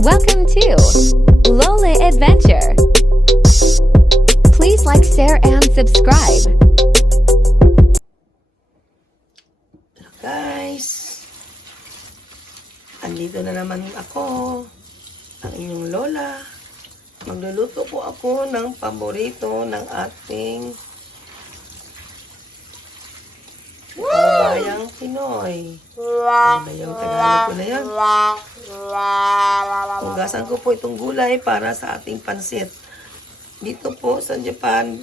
Welcome to Lola Adventure. Please like, share, and subscribe. Hello guys! Andito na naman ako, ang inyong lola. Magluluto po ako ng paborito ng ating kababayang Pinoy. Ano ba yung Tagalog ko na yun? Hugasan ko po itong gulay para sa ating pansit. Dito po sa Japan,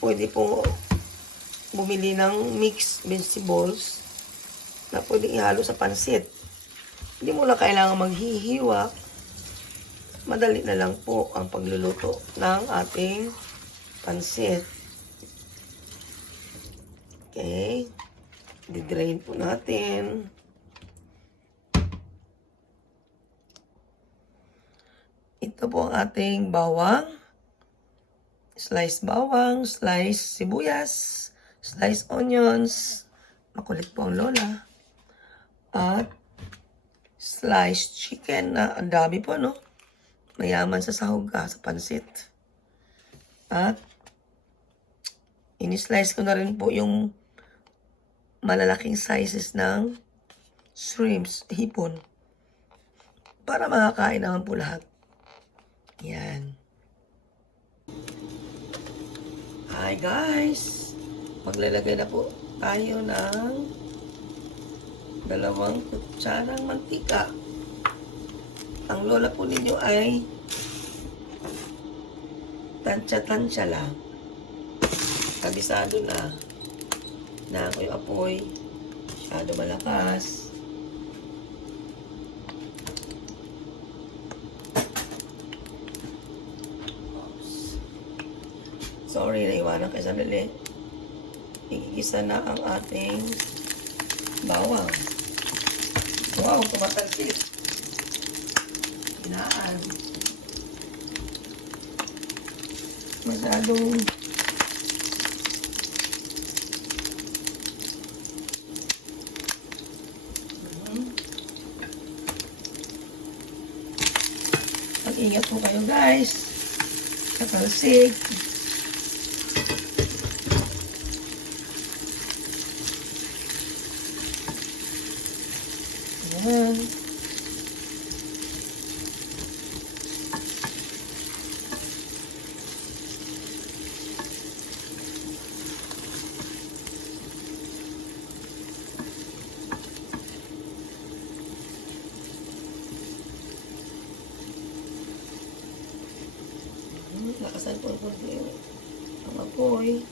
pwede po bumili ng mixed vegetables na pwedeng ihalo sa pansit. Hindi mo lang kailangan maghihiwa. Madali na lang po ang pagluluto ng ating pansit. Okay. Di-drain po natin. Ito po ang ating bawang. Slice bawang, slice sibuyas, slice onions. Makulit po ang lola. At slice chicken na ang dami po, no? Mayaman sa sahog sa pansit. At ini-slice ko na rin po yung malalaking sizes ng shrimps, hipon. Para makakain naman po lahat. Yan. Hi guys! Maglalagay na po tayo ng 2 kutsarang mantika. Ang lola po ninyo ay tansya-tansya lang. Kabisado na ako yung apoy. Masyado malakas. Sorry, naiwanan kayo sandali. Igigisa na ang ating bawang. Wow, tumatalsik. Hinaan. Masyadong mag-ingat po kayo guys. Katalsik. Ayan. Lakasan po ang apoy.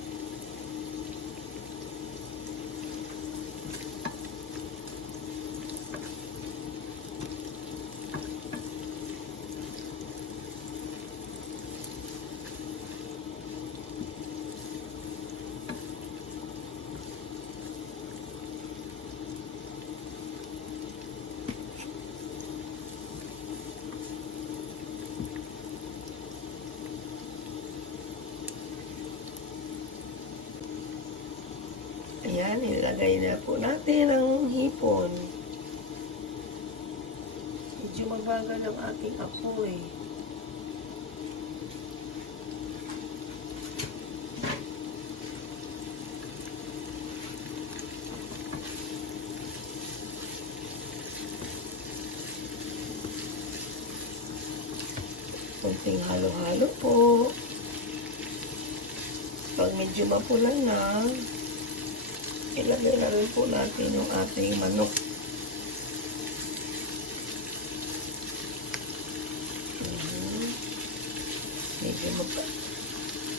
Ayan, ilagay na po natin ang hipon. Medyo mabagal ang ating apoy. Kunting halo-halo po. Pag medyo mapula na, ilagay na rin po natin yung ating manok. Medyo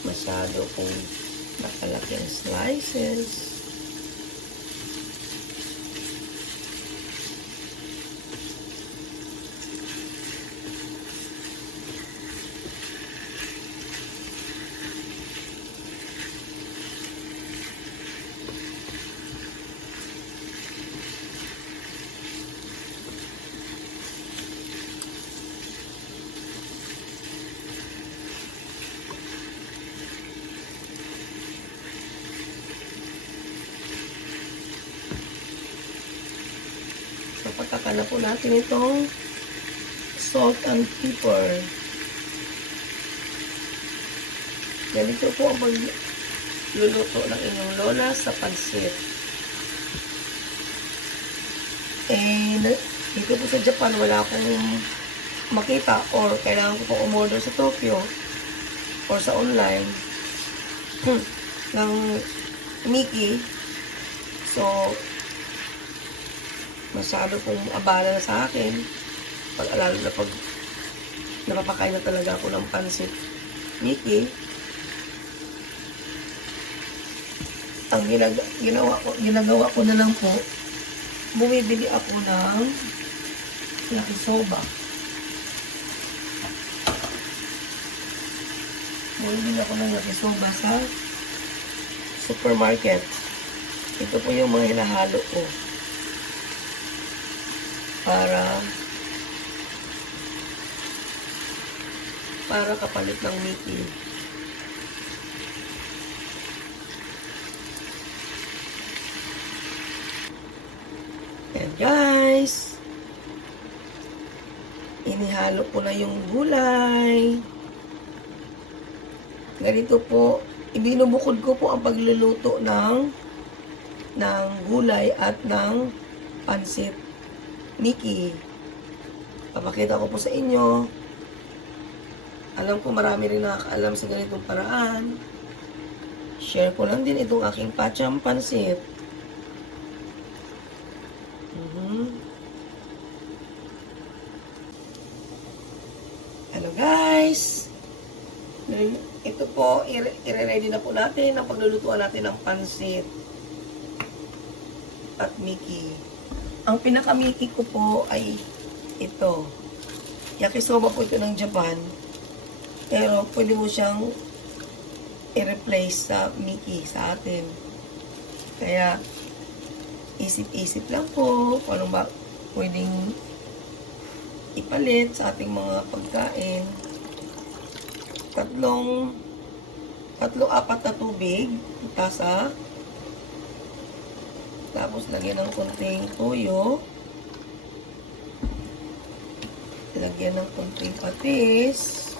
masyado pong nakalaki ang slices. Pagkakala po natin itong salt and pepper. Ganito po ang pagluluto ng inyong lola sa pansit. Dito po sa Japan, wala akong makita or kailangan ko pong umorder sa Tokyo or sa online ng Mickey. So, masyado pong abala na sa akin lalo na pag napapakain na talaga ako ng pansit Mickey. Ang ginagawa ko na lang po, bumibili ako ng yakisoba. Bumibili ako ng yakisoba sa supermarket. Ito po yung mga hinahalo ko para kapalit ng Mickey. Ayan guys, inihalo ko na yung gulay. Ganito po, ibinubukod ko po ang pagluluto ng gulay at ng pansit Mickey. Papakita ko po sa inyo. Alam ko marami rin nakakaalam sa ganitong paraan. Share ko lang din itong aking pacham pansit. Hello guys, ito po, i-ready na po natin ang paglulutuan natin ng pansit at Mickey. Ang pinaka-Mickey ko po ay ito. Yakisoba po ito ng Japan, pero pwede mo siyang i-replace sa Mickey sa atin. Kaya isip-isip lang po kung anong ba pwedeng ipalit sa ating mga pagkain. Apat na tubig, tasa. Tapos lagyan ng konting toyo. Lagyan ng konting patis.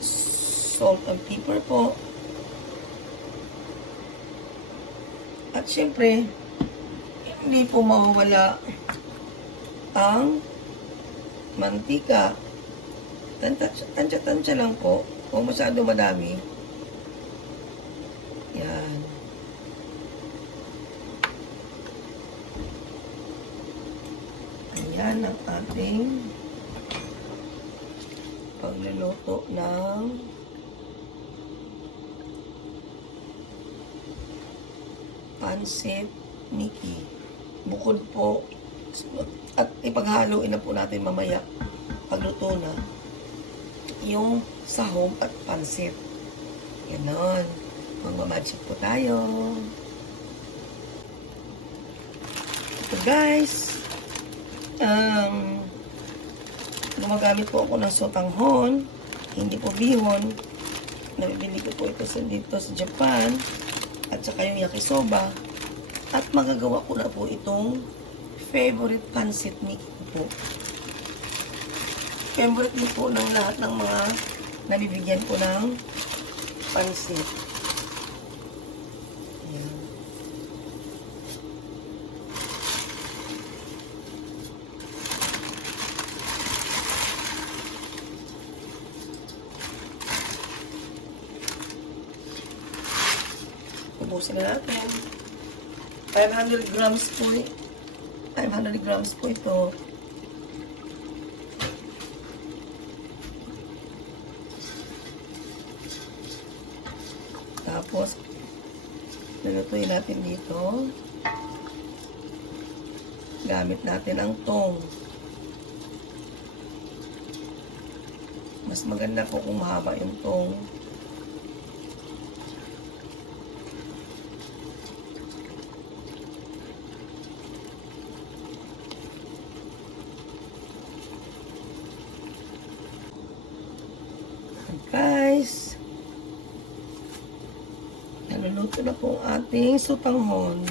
Salt and pepper po. At syempre, hindi po mawawala ang mantika. Tansya-tansya lang po. Huwag masyado madami. Yan. Ayan ang ating pagluluto ng pansit Mickey. Bukod po, at ipaghaluin na po natin mamaya pagluto na yung sahog at pansit. Ganon. Magmamagic po tayo. So guys, gumagamit po ako ng sotanghon, hindi po bihon. Nabibili ko po ito dito sa Japan, at saka yung yakisoba. At magagawa ko na po itong favorite pansit Mickey ko po. Favorite din po ng lahat ng mga nabibigyan ko ng pansit. Ayan. Ubusin na natin. 500 grams po ito. Tapos, nalutuin natin dito. Gamit natin ang tong. Mas maganda po kung mahaba yung tong. Guys, naluluto na po ang ating sotanghon.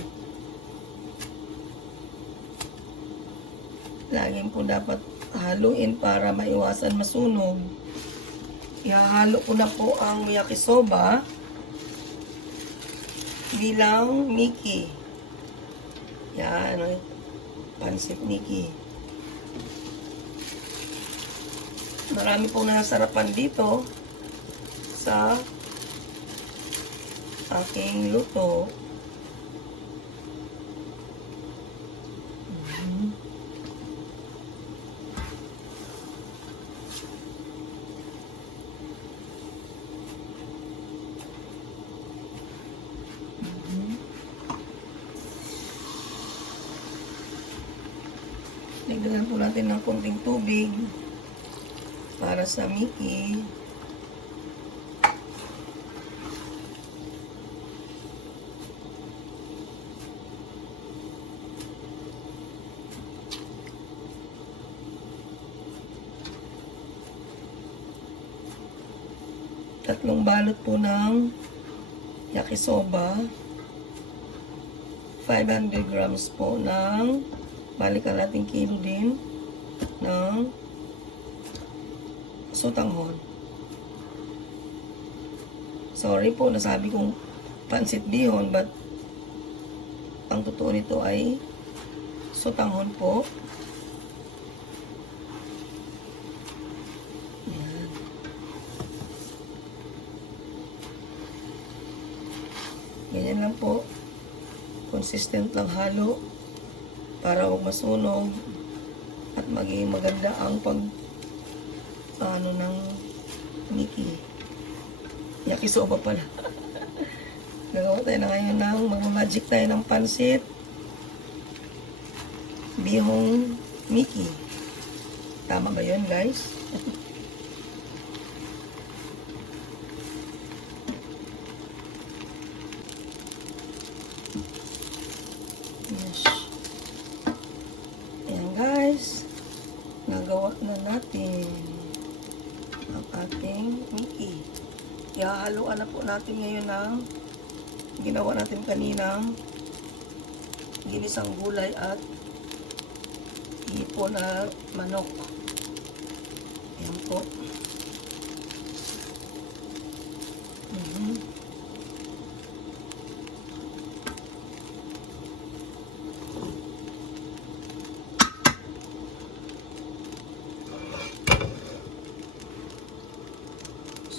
lagi po dapat haluin para maiwasan masunog. Ihahalo ko na po ang yakisoba bilang Mickey. Yan, pancit Mickey. Marami pong nasarapan dito sa aking luto. Dagdagan po natin ng konting tubig para sa Mickey. Tatlong balot po ng yakisoba. 500 grams po ng balikan natin kilo din ng sotanghon. Sorry po, nasabi kong pansit bihon, but ang totoo nito ay sotanghon po. Ayan. Ganyan lang po. Consistent lang halo para huwag masunog at maging maganda ang ng Mickey. Yakisoba pala. Nagawa tayo na ngayon ng magmamagic tayo ng pansit bihong Mickey. Tama ba yun, guys? Yes. Ayan, guys. Nagawa na natin ang ating Mickey. Ihahaluan na po natin ngayon ng ginawa natin kaninang ginisang gulay at hipon na manok. Ayan po.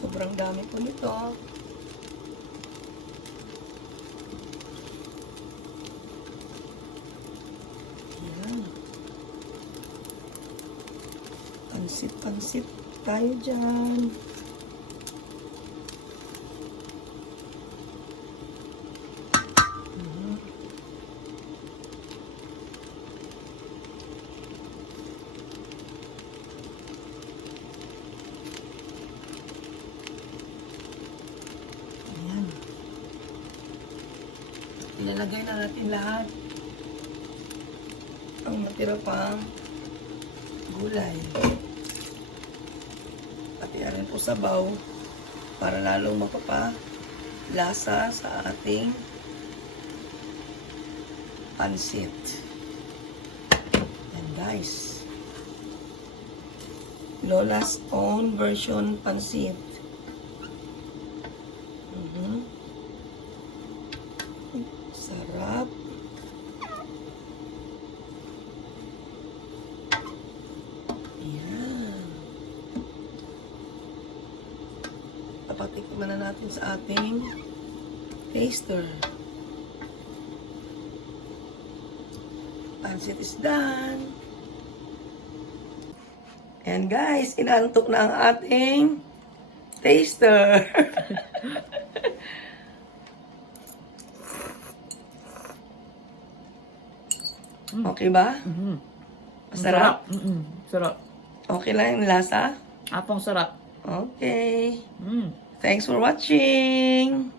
Sobrang dami po nito. Ayan. Pansit-pansit tayo dyan. Ilalagay na natin lahat ang natira pang gulay. Pati na rin po sabaw para lalong mapapalasa sa ating pansit. Yan, guys. Lola's own version pansit. Sarap. Ayan. Papatikman na natin sa ating taster. Pansit is done. And guys, inantok na ang ating taster. Okay ba? Masarap? Sarap. Okay lang yung lasa? Apong sarap. Okay. Thanks for watching.